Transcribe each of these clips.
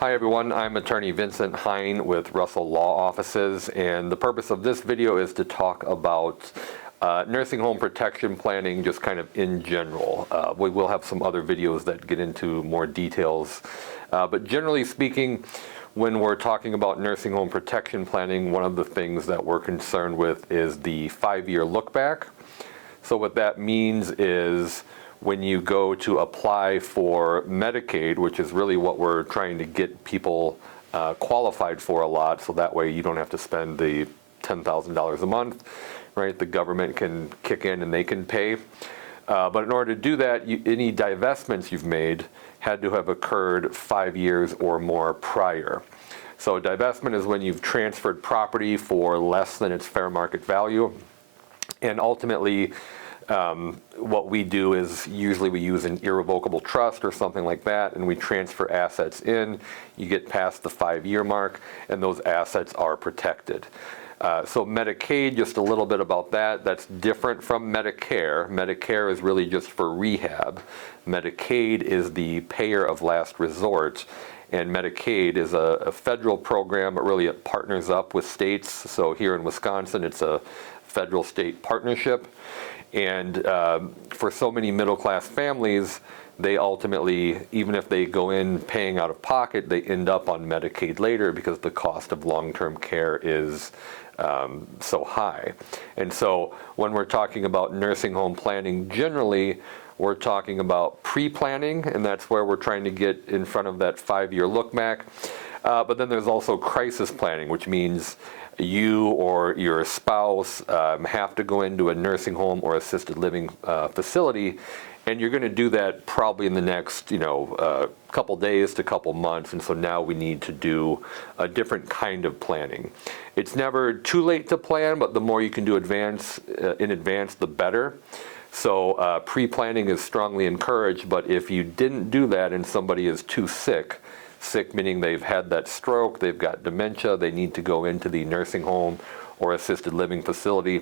Hi everyone, I'm attorney Vincent Hein with Russell Law Offices, and the purpose of this video is to talk about nursing home protection planning just kind of in general. We will have some other videos that get into more details, but generally speaking, when we're talking about nursing home protection planning, one of the things that we're concerned with is the 5-year look back. So what that means is when you go to apply for Medicaid, which is really what we're trying to get people qualified for a lot, so that way you don't have to spend the $10,000 a month, right? The government can kick in and they can pay. But in order to do that, any divestments you've made had to have occurred 5 years or more prior. So divestment is when you've transferred property for less than its fair market value. And ultimately, what we do is usually we use an irrevocable trust or something like that, and we transfer assets in. You get past the 5-year mark, and those assets are protected. So Medicaid, just a little bit about that, that's different from Medicare. Medicare is really just for rehab. Medicaid is the payer of last resort, and Medicaid is a federal program, but really it partners up with states. So here in Wisconsin, it's a federal-state partnership. And for so many middle-class families, they ultimately, even if they go in paying out of pocket, they end up on Medicaid later because the cost of long-term care is so high. And so when we're talking about nursing home planning, generally, we're talking about pre-planning, and that's where we're trying to get in front of that 5-year look back. But then there's also crisis planning, which means you or your spouse have to go into a nursing home or assisted living facility, and you're going to do that probably in the next, couple days to couple months. And so now we need to do a different kind of planning. It's never too late to plan, but the more you can do in advance, the better. So pre-planning is strongly encouraged, but if you didn't do that and somebody is too sick meaning they've had that stroke, they've got dementia, they need to go into the nursing home or assisted living facility,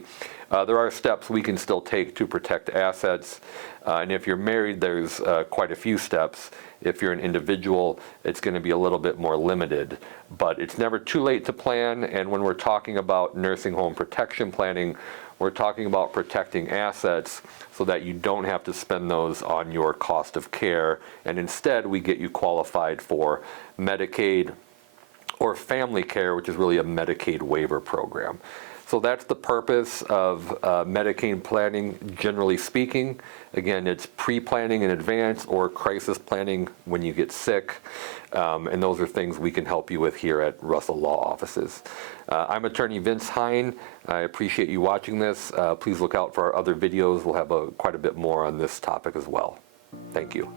there are steps we can still take to protect assets. And if you're married, there's quite a few steps. If you're an individual, it's going to be a little bit more limited. But it's never too late to plan, and when we're talking about nursing home protection planning, we're talking about protecting assets so that you don't have to spend those on your cost of care, and instead we get you qualified for Medicaid or family care, which is really a Medicaid waiver program. So that's the purpose of Medicaid planning, generally speaking. Again, it's pre-planning in advance or crisis planning when you get sick. And those are things we can help you with here at Russell Law Offices. I'm attorney Vince Hein. I appreciate you watching this. Please look out for our other videos. We'll have quite a bit more on this topic as well. Thank you.